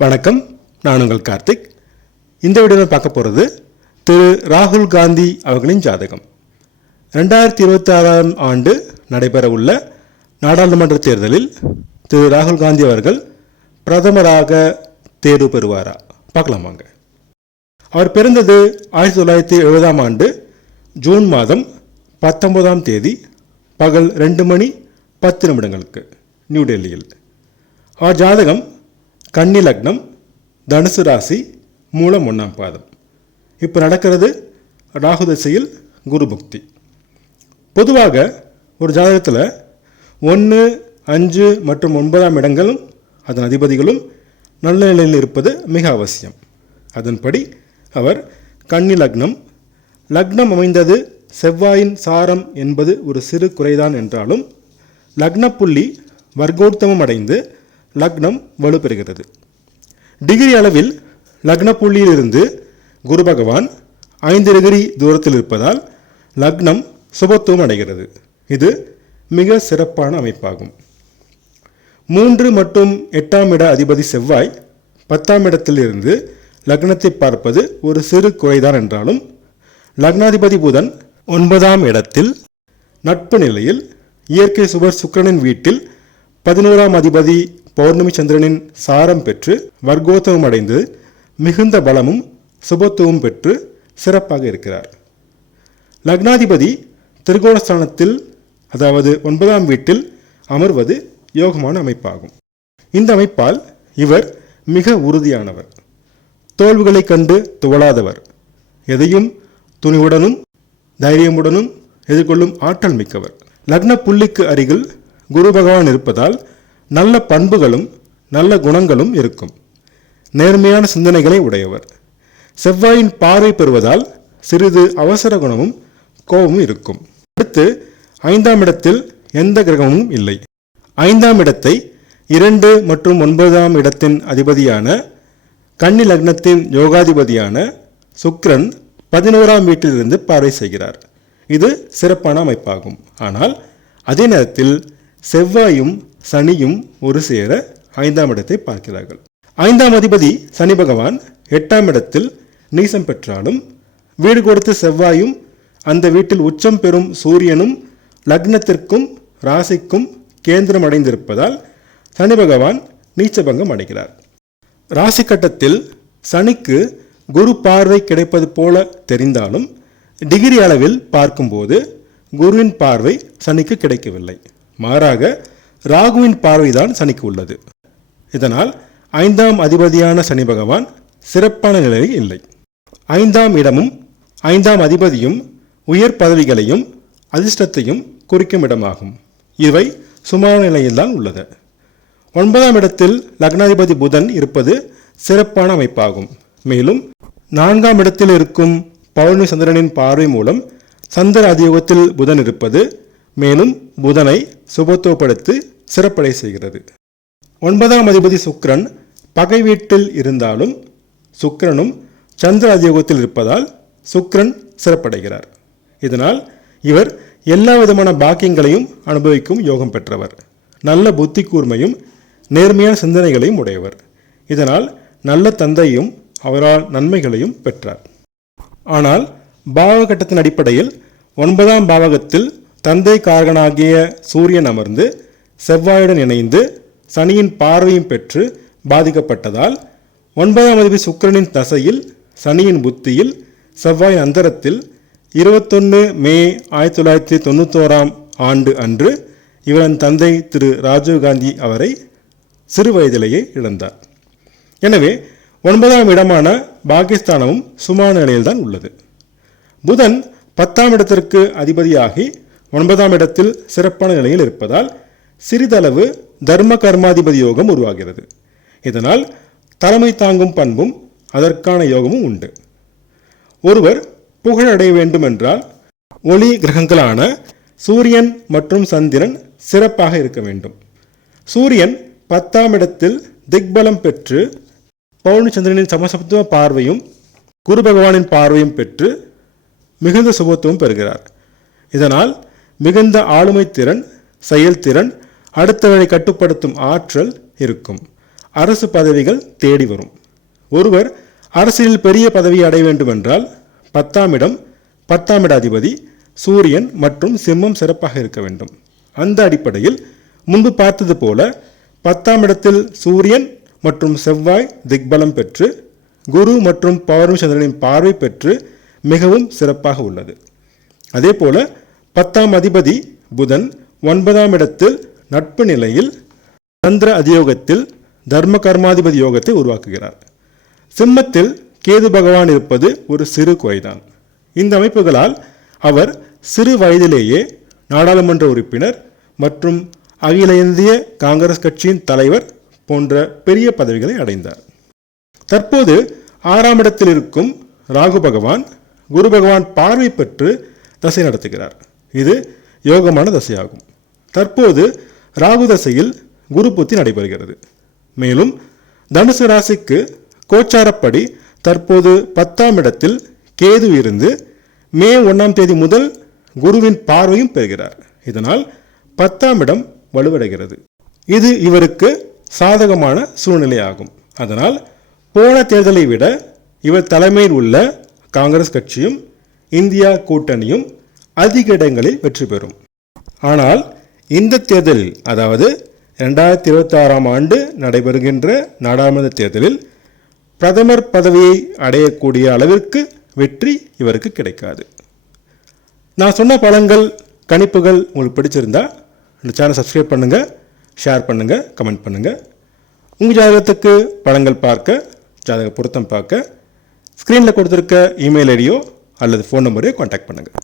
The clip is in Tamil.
வணக்கம், நான் உங்கள் கார்த்திக். இந்த வீடியோவில் பார்க்க போகிறது திரு ராகுல் காந்தி அவர்களின் ஜாதகம். 2026 ஆண்டு நடைபெற உள்ள நாடாளுமன்ற தேர்தலில் திரு ராகுல் காந்தி அவர்கள் பிரதமராக தேர்வு பெறுவாரா பார்க்கலாமாங்க. அவர் பிறந்தது 1970 ஆண்டு ஜூன் மாதம் 19ஆம் தேதி பகல் 2:10 நியூ டெல்லியில். அவர் ஜாதகம் கன்னி லக்னம், தனுசு ராசி, மூலம் 1ஆம் பாதம். இப்போ நடக்கிறது ராகு திசையில் குரு புக்தி. பொதுவாக ஒரு ஜாதகத்தில் 1, 5 மற்றும் 9ஆம் இடங்களும் அதன் அதிபதிகளும் நல்ல நிலையில் இருப்பது மிக அவசியம். அதன்படி அவர் கன்னி லக்னம். லக்னம் அமைந்தது செவ்வாயின் சாரம் என்பது ஒரு சிறு குறைதான் என்றாலும் லக்ன புள்ளி வர்க்கோத்தமம் அடைந்து லக்னம் வலுப்பெறுகிறது. டிகிரி அளவில் லக்ன புள்ளியிலிருந்து குரு பகவான் 5 டிகிரி தூரத்தில் இருப்பதால் லக்னம் சுபத்துவம் அடைகிறது. இது மிக சிறப்பான அமைப்பாகும். 3 மற்றும் 8ஆம் இட அதிபதி செவ்வாய் 10ஆம் இடத்தில் இருந்து லக்னத்தை பார்ப்பது ஒரு சிறு குறைதான் என்றாலும் லக்னாதிபதி புதன் 9ஆம் இடத்தில் நட்பு நிலையில் இயற்கை சுபர் சுக்கிரனின் வீட்டில் 11ஆம் அதிபதி பௌர்ணமி சந்திரனின் சாரம் பெற்று வர்க்கோத்தமம் அடைந்து மிகுந்த பலமும் சுபத்துவம் பெற்று சிறப்பாக இருக்கிறார். லக்னாதிபதி திரிகோணஸ்தானத்தில், அதாவது 9ஆம் வீட்டில் அமர்வது யோகமான அமைப்பாகும். இந்த அமைப்பால் இவர் மிக உறுதியானவர், தோல்விகளை கண்டு துவளாதவர், எதையும் துணிவுடனும் தைரியமுடனும் எதிர்கொள்ளும் ஆற்றல் மிக்கவர். லக்ன புள்ளிக்கு அருகில் குரு பகவான் இருப்பதால் நல்ல பண்புகளும் நல்ல குணங்களும் இருக்கும். நேர்மையான சிந்தனைகளை உடையவர். செவ்வாயின் பார்வை பெறுவதால் சிறிது அவசர குணமும் கோபமும் இருக்கும். அடுத்து 5ஆம் இடத்தில் எந்த கிரகமும் இல்லை. 5ஆம் இடத்தை 2 மற்றும் 9ஆம் இடத்தின் அதிபதியான கன்னி லக்னத்தின் யோகாதிபதியான சுக்கிரன் 11ஆம் வீட்டிலிருந்து பார்வை செய்கிறார். இது சிறப்பான அமைப்பாகும். ஆனால் அதே நேரத்தில் செவ்வாயும் சனியும் ஒரு சேர 5ஆம் இடத்தை பார்க்கிறார்கள். 5ஆம் அதிபதி சனி பகவான் 8ஆம் இடத்தில் நீசம் பெற்றாலும் வீடு கொடுத்த செவ்வாயும் அந்த வீட்டில் உச்சம் பெறும் சூரியனும் லக்னத்திற்கும் ராசிக்கும் கேந்திரம் அடைந்திருப்பதால் சனி பகவான் நீச்சபங்கம் அடைகிறார். ராசி கட்டத்தில் சனிக்கு குரு பார்வை கிடைப்பது போல தெரிந்தாலும் டிகிரி அளவில் பார்க்கும்போது குருவின் பார்வை சனிக்கு கிடைக்கவில்லை. மாறாக ராகுவின் பார்வைதான் சனிக்கு உள்ளது. இதனால் 5ஆம் அதிபதியான சனி பகவான் சிறப்பான நிலையில் இல்லை. 5ஆம் இடமும் 5ஆம் அதிபதியும் உயர் பதவிகளையும் அதிர்ஷ்டத்தையும் குறிக்கும் இடமாகும். இவை சுமார நிலையில்தான் உள்ளது. 9ஆம் இடத்தில் லக்னாதிபதி புதன் இருப்பது சிறப்பான அமைப்பாகும். மேலும் 4ஆம் இடத்தில் இருக்கும் பௌர்ணமி சந்திரனின் பார்வை மூலம் சந்திர அதியோகத்தில் புதன் இருப்பது மேலும் புதனை சுபத்துவப்படுத்தி சிறப்படை செய்கிறது. 9ஆம் அதிபதி சுக்கிரன் பகை வீட்டில் இருந்தாலும் சுக்கிரனும் சந்திர அதியோகத்தில் இருப்பதால் சுக்கிரன் சிறப்படைகிறார். இதனால் இவர் எல்லா விதமான பாக்கியங்களையும் அனுபவிக்கும் யோகம் பெற்றவர். நல்ல புத்தி கூர்மையும் நேர்மையான சிந்தனைகளையும் உடையவர். இதனால் நல்ல தந்தையும் அவரால் நன்மைகளையும் பெற்றார். ஆனால் பாவகட்டத்தின் அடிப்படையில் 9ஆம் பாவகத்தில் தந்தை காரகனாகிய சூரியன் அமர்ந்து செவ்வாயுடன் இணைந்து சனியின் பார்வையும் பெற்று பாதிக்கப்பட்டதால் 9ஆம் அதிபதி சுக்கிரனின் தசையில் சனியின் புத்தியில் செவ்வாயின் அந்தரத்தில் 21 மே 1991 ஆண்டு அன்று இவரின் தந்தை திரு ராஜீவ் காந்தி அவரை சிறு வயதிலேயே இழந்தார். எனவே 9ஆம் இடமான பாகிஸ்தானமும் சுமார நிலையில்தான் உள்ளது. புதன் 10ஆம் இடத்திற்கு அதிபதியாகி 9ஆம் இடத்தில் சிறப்பான நிலையில் இருப்பதால் சிறிதளவு தர்ம கர்மாதிபதி யோகம் உருவாகிறது. இதனால் தலைமை தாங்கும் பண்பும் அதற்கான யோகமும் உண்டு. ஒருவர் புகழடைய வேண்டும் என்றால் ஒளி கிரகங்களான சூரியன் மற்றும் சந்திரன் சிறப்பாக இருக்க வேண்டும். சூரியன் 10ஆம் இடத்தில் திக்பலம் பெற்று பௌர்ணமி சந்திரனின் சமசப்துவ பார்வையும் குரு பகவானின் பார்வையும் பெற்று மிகுந்த சுபத்துவம் பெறுகிறார். இதனால் மிகுந்த ஆளுமை திறன், செயல்திறன், அடுத்தவரை கட்டுப்படுத்தும் ஆற்றல் இருக்கும். அரசு பதவிகள் தேடி வரும். ஒருவர் அரசியலில் பெரிய பதவியை அடைய வேண்டுமென்றால் 10ஆம் இடம், 10ஆம் இட அதிபதி சூரியன் மற்றும் சிம்மம் சிறப்பாக இருக்க வேண்டும். அந்த அடிப்படையில் முன்பு பார்த்தது போல 10ஆம் இடத்தில் சூரியன் மற்றும் செவ்வாய் திக்பலம் பெற்று குரு மற்றும் பௌர்ணமி சந்திரனின் பார்வை பெற்று மிகவும் சிறப்பாக உள்ளது. அதே போல 10ஆம் அதிபதி புதன் 9ஆம் இடத்தில் நட்பு நிலையில் சந்திர அதியோகத்தில் தர்ம கர்மாதிபதி யோகத்தை உருவாக்குகிறார். சிம்மத்தில் கேது பகவான் இருப்பது ஒரு சிறு குறைதான். இந்த அமைப்புகளால் அவர் சிறு வயதிலேயே நாடாளுமன்ற உறுப்பினர் மற்றும் அகில இந்திய காங்கிரஸ் கட்சியின் தலைவர் போன்ற பெரிய பதவிகளை அடைந்தார். தற்போது 6ஆம் இடத்தில் இருக்கும் ராகு பகவான் குரு பகவான் பார்வை பெற்று தசை நடத்துகிறார். இது யோகமான தசையாகும். தற்போது ராகு தசையில் குரு புத்தி நடைபெறுகிறது. மேலும் தனுசு ராசிக்கு கோச்சாரப்படி தற்போது 10ஆம் இடத்தில் கேது இருந்து மே 1ஆம் தேதி முதல் குருவின் பார்வையும் பெறுகிறார். இதனால் 10ஆம் இடம் வலுவடைகிறது. இது இவருக்கு சாதகமான சூழ்நிலையாகும். அதனால் போன தேர்தலை விட இவர் தலைமையில் உள்ள காங்கிரஸ் கட்சியும் இந்தியா கூட்டணியும் அதிக இடங்களில் வெற்றி பெறும். ஆனால் இந்த தேர்தலில், அதாவது 2026ஆம் ஆண்டு நடைபெறுகின்ற நாடாளுமன்ற தேர்தலில் பிரதமர் பதவியை அடையக்கூடிய அளவிற்கு வெற்றி இவருக்கு கிடைக்காது. நான் சொன்ன பலன்கள் கணிப்புகள் உங்களுக்கு பிடிச்சிருந்தா இந்த சேனல் சப்ஸ்கிரைப் பண்ணுங்கள், ஷேர் பண்ணுங்கள், கமெண்ட் பண்ணுங்கள். உங்கள் ஜாதகத்துக்கு பலன்கள் பார்க்க, ஜாதக பொருத்தம் பார்க்க ஸ்க்ரீனில் கொடுத்துருக்க இமெயில் ஐடியோ அல்லது ஃபோன் நம்பரையோ கான்டாக்ட் பண்ணுங்கள்.